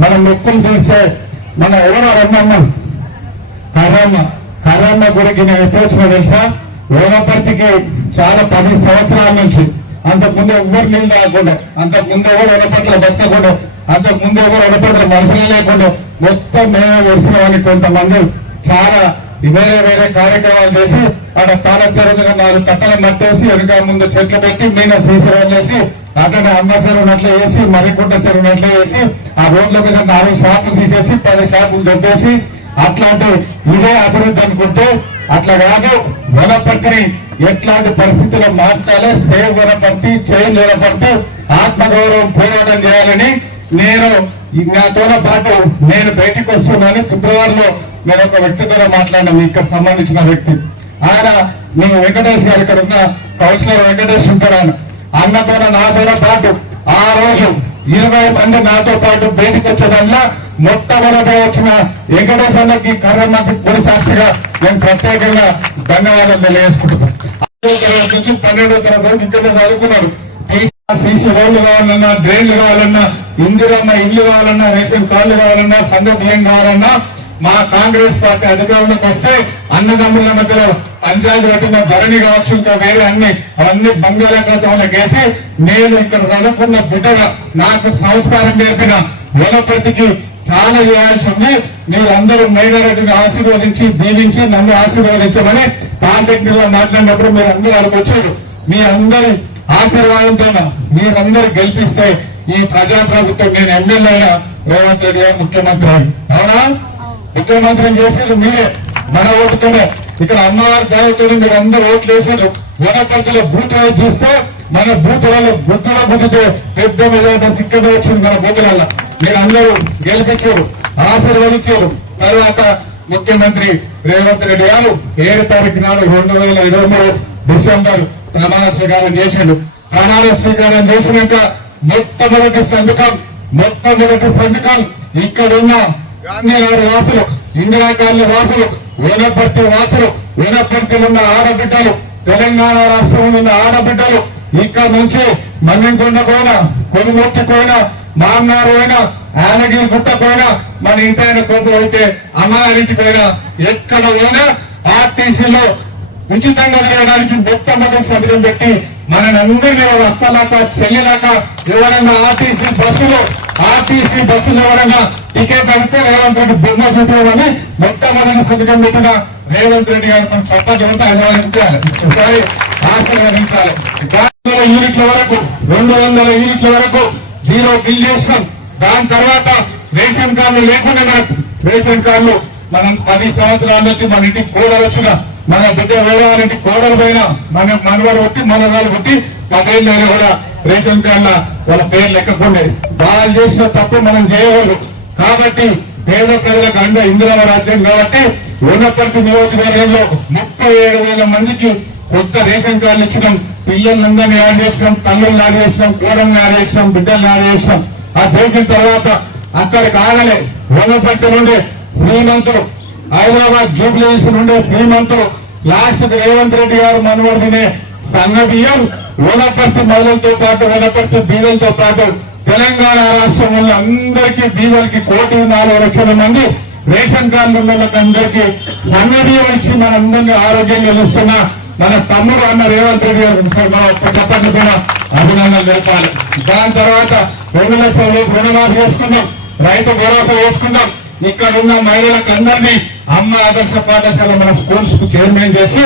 మన మొక్కులు తీర్చే మన ఎవరో రమ్మమ్మ కర్రమ్మ గుడికి నేను ఎప్పుడు వచ్చినా తెలుసా? ఓనపర్తికి చాలా 10 సంవత్సరాల నుంచి అంతకుముందు ఎవ్వరు నీళ్ళు తాగకుండా, అంతకుముందు ఎవరు ఓనపర్తిలో బతకకుండా, అంతకుముందు ఎవరు ఓనపర్తిలో మనసులు లేకుండా మొత్తం మేమే వచ్చిన వాళ్ళని కొంతమంది చాలా వేరే వేరే కార్యక్రమాలు చేసి ఆడ తాళచెరువుగా 4 కట్టలు మట్టేసి వెనుక ముందు చెట్లు పెట్టి మీద శ్రీశైలం చేసి అక్కడ అమ్మ చెరువు అట్లా వేసి మరికుంట చెరువు అట్లా వేసి ఆ రోడ్ల మీద 4 షాపులు తీసేసి 10 షాపులు దొబ్బేసి అట్లాంటి ఇదే అభివృద్ధి అనుకుంటే అట్లా కాదు. వనపర్తిని ఎట్లాంటి పరిస్థితుల్లో మార్చాలి, సేవ్ వనపర్తి, చేంజ్ వనపర్తి, ఆత్మగౌరవం పోరాటం చేయాలని నేను నాతో పాటు నేను బయటకు వస్తున్నాను. ఫిబ్రవరిలో నేను ఒక వ్యక్తితో మాట్లాడినాను, ఇక్కడ సంబంధించిన వ్యక్తి. ఆయన నేను వెంకటేష్ గారు, ఇక్కడ ఉన్న కౌన్సిలర్ వెంకటేష్ ఉంటాడు. ఆయన అన్నతో నాతో పాటు ఆ రోజు 20 మంది నాతో పాటు బయటకు వచ్చేదానిలో మొట్టమొదటి వచ్చిన వెంకటేష్ అన్నకి కర్రమ్మకి పొడి సాక్షిగా నేను ప్రత్యేకంగా ధన్యవాదాలు తెలియజేసుకుంటున్నాను. 10వ తరగతి నుంచి 12వ తరగతి వరకు ఇక్కడ చదువుకున్నాడు. సీసీ రోడ్లు కావాలన్నా, డ్రైన్లు కావాలన్నా, ఇందిరమ్మ ఇల్లు కావాలన్నా, రేషన్ కార్డులు కావాలన్నా, సంఘ బియ్యం కావాలన్నా, మా కాంగ్రెస్ పార్టీ అధికారంలోకి వస్తే అన్నదమ్ముల మధ్యలో పంచాయతీ పెట్టిన ధరణి కావచ్చు, ఇంకా వేరే అవన్నీ బంగాళాఖాతంలో వేసి నేను ఇక్కడ చదువుకున్న బిడ్డగా నాకు సంస్కారం నేర్పిన వనపర్తికి చాలా చేయాల్సి ఉంది. మీరందరూ మేఘారెడ్డిని ఆశీర్వదించి దీవించి నన్ను ఆశీర్వదించమని పాలిటెక్నిక్ లో మాట్లాడినప్పుడు మీరు అందరూ వాళ్ళకి వచ్చారు. మీ అందరి ఆశీర్వాదంతో మీరందరూ గెలిపిస్తే ఈ ప్రజాప్రభుత్వం నేను ఎమ్మెల్యే అయినా రేవంత్ రెడ్డి గారు ముఖ్యమంత్రి అవునా? ముఖ్యమంత్రిని చేసేది మీరే, మన ఓటుతోనే. ఇక్కడ అమ్మవారి దయతో మీరు అందరూ ఓట్లు వేసారు. వనపర్తిలో బూత్ రైజ్ చూస్తే మన బూతులలో బుద్ధిలో బుద్ధితే పెద్ద మెజార్టీ తిక్కగా వచ్చింది. మన బూతులలో మీరు అందరూ గెలిపించారు, ఆశీర్వదించారు. తర్వాత ముఖ్యమంత్రి రేవంత్ రెడ్డి గారు 7వ తారీఖు నాడు 2023 డిసెంబర్ ప్రమాణ స్వీకారం చేశాడు. ప్రమాణ స్వీకారం చేసినాక మొట్టమొదటి సంతకం ఇక్కడున్న గాంధీనగర్ వాసులు, ఇందిరా కాలనీ వాసులు, వనపర్తి వాసులు, వనపర్తిలో ఉన్న ఆడబిడ్డలు, తెలంగాణ రాష్ట్రంలో ఉన్న ఆడబిడ్డలు, ఇక్కడ నుంచి మన్నెంకొండ పోయినా, కొనుమూర్తి పోయినా, మామనారు పోయినా, యానగిరి గుట్ట పోయినా, మన ఇంటి ఆయన కోపం అయితే అమ్మాయింటి పోయినా, ఎక్కడ పోయినా ఆర్టీసీలో ఉచితంగా తిరగడానికి మొట్టమొదటి సంతకం పెట్టి మనని అందరినీ అక్కలాక చెల్లిలాక ఎవరైనా ఆర్టీసీ బస్సులు ఎవరైనా టికెట్ అడిగితే రేవంత్ రెడ్డి బొమ్మ చూపించాలని మొట్టమొదటి సంతకం పెట్టిన రేవంత్ రెడ్డి గారు మనం చట్టజంతా ఒకసారి ఆశీర్వదించాలి. 200 యూనిట్ల వరకు 0 బిల్ చేస్తాం. దాని తర్వాత రేషన్ కార్డులు లేకుండా రేషన్ కార్డులు మనం 10 సంవత్సరాల నుంచి మన ఇంటికి కోడలు వచ్చిన మన బిడ్డ వేరే వాళ్ళంటి కోడలు పైన మన మనవారు కొట్టి మనవాళ్ళు కొట్టి 10 ఏళ్ళైనా కూడా రేషన్ కార్డుల వాళ్ళ పేర్లు లెక్కకుండే. వాళ్ళు చేసిన తప్పు మనం చేయగలరు. కాబట్టి పేద ప్రజలకు అండ ఇందిరమ్మ రాజ్యం కాబట్టి వనపర్తి నియోజకవర్గంలో 37,000 మందికి కొత్త రేషన్ కార్డులు ఇచ్చినాం. పిల్లలందరినీ యాడ్ చేసినాం, తల్లులను యాడ్ చేసినాం, కోడలను యాడ్ చేసినాం, బిడ్డలను యాడ్ చేసినాం. అది చేసిన తర్వాత అక్కడ కాగలే వనపర్తి నుండి శ్రీమంతుడు, హైదరాబాద్ జూబ్లీస్ నుండి శ్రీమంతుడు, లాస్ట్ రేవంత్ రెడ్డి గారు మనవడినే సన్న బియ్యం వనపర్తి మహిళలతో పాటు వనపర్తి బీదలతో పాటు తెలంగాణ రాష్ట్రంలో అందరికీ బీదలకి 1,04,00,000 మంది రేషన్ కార్డులు ఉన్న అందరికీ సన్న బియ్యం ఇచ్చి మనందరినీ ఆరోగ్యం గెలుస్తున్న మన తమ్ముడు అన్న రేవంత్ రెడ్డి గారు మనం చెప్పండి కూడా అభినందనలు తెలపాలి. దాని తర్వాత 2 లక్షల రుణమాఫీ చేసుకున్నాం, రైతు భరోసా వేసుకున్నాం. ఇక్కడ ఉన్న మహిళలకు అందరినీ అమ్మ ఆదర్శ పాఠశాల మన స్కూల్స్ కు చైర్మన్ చేసి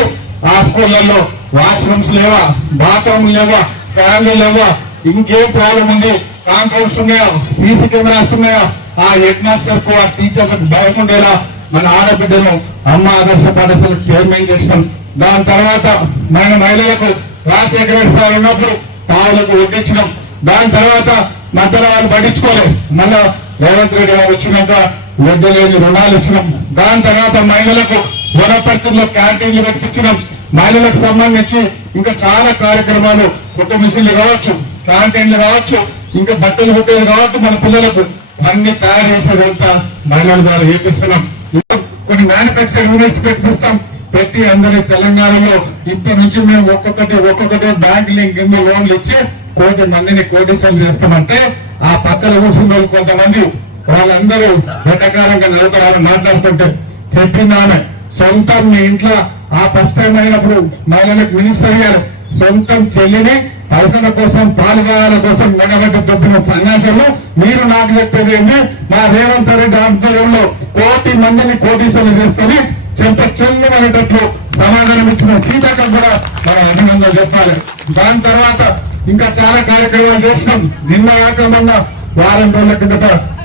ఆ స్కూళ్లలో వాష్రూమ్స్ లేవా, బాత్రూమ్లు లేవా, ఫ్యాన్లు లేవా, ఇంకేం ప్రాబ్లం ఉంది, కాంపౌండ్స్ ఉన్నాయా, సీసీ కెమెరాస్ ఉన్నాయా, ఆ హెడ్ మాస్టర్ కు ఆ టీచర్ భయకుండేలా మన ఆడబిడ్డను అమ్మ ఆదర్శ పాఠశాలకు చైర్మన్ చేసినాం. దాని తర్వాత మన మహిళలకు రాజశేఖర రెడ్డి సార్ ఉన్నప్పుడు తావులకు ఒడ్డించినాం. దాని తర్వాత మధ్యలో వాళ్ళు పట్టించుకోలేదు. మళ్ళా రేవంత్ రెడ్డి గారు వచ్చినాక వడ్డలేని రుణాలు ఇచ్చినాం. దాని తర్వాత మహిళలకు వనపర్తిలో క్యాంటీన్లు పెట్టించినాం. మహిళలకు సంబంధించి ఇంకా చాలా కార్యక్రమాలు, కుట్టు మిషన్లు కావచ్చు, క్యాంటీన్లు కావచ్చు, ఇంకా బట్టలు కుట్టేది కావచ్చు, మన పిల్లలకు అన్ని తయారు చేసేదంతా మహిళల ద్వారా చేపిస్తున్నాం. కొన్ని మ్యానుఫ్యాక్చరింగ్ యూనిట్స్ పెట్టిస్తాం. పెట్టి అందరి తెలంగాణలో ఇప్పటి నుంచి మేము ఒక్కొక్కటి బ్యాంక్ లింక్ లోన్లు ఇచ్చి 1,000 మందిని కోటీశ్వరులు చేస్తామంటే ఆ పక్కన కూర్చున్న కొంతమంది వాళ్ళందరూ రకరకాలంగా నిలబడాలని మాట్లాడుతుంటే చెప్పింది ఆమె సొంతం మీ ఇంట్లో ఆ ఫస్ట్ టైం అయినప్పుడు మహిళలకు మినిస్టర్ అయ్యారు సొంతం చెల్లిని పైసల కోసం పాల్గొనాల కోసం మెడబెట్టి దొబ్బిన సన్యాసంలో మీరు నాకు చెప్పేది ఏంటి మా రేవంత్ రెడ్డి ఆధ్వర్యంలో 1 కోటి మందిని కోటీశ్వరులు చేసుకుని చెంత చెల్లుమనేటట్లు సమాధానం ఇచ్చిన సీతాకం కూడా మన అభినందనలు చెప్పాలి. దాని తర్వాత ఇంకా చాలా కార్యక్రమాలు చేసినాం. నిన్న కాక మొన్న వారం రోజుల కిందట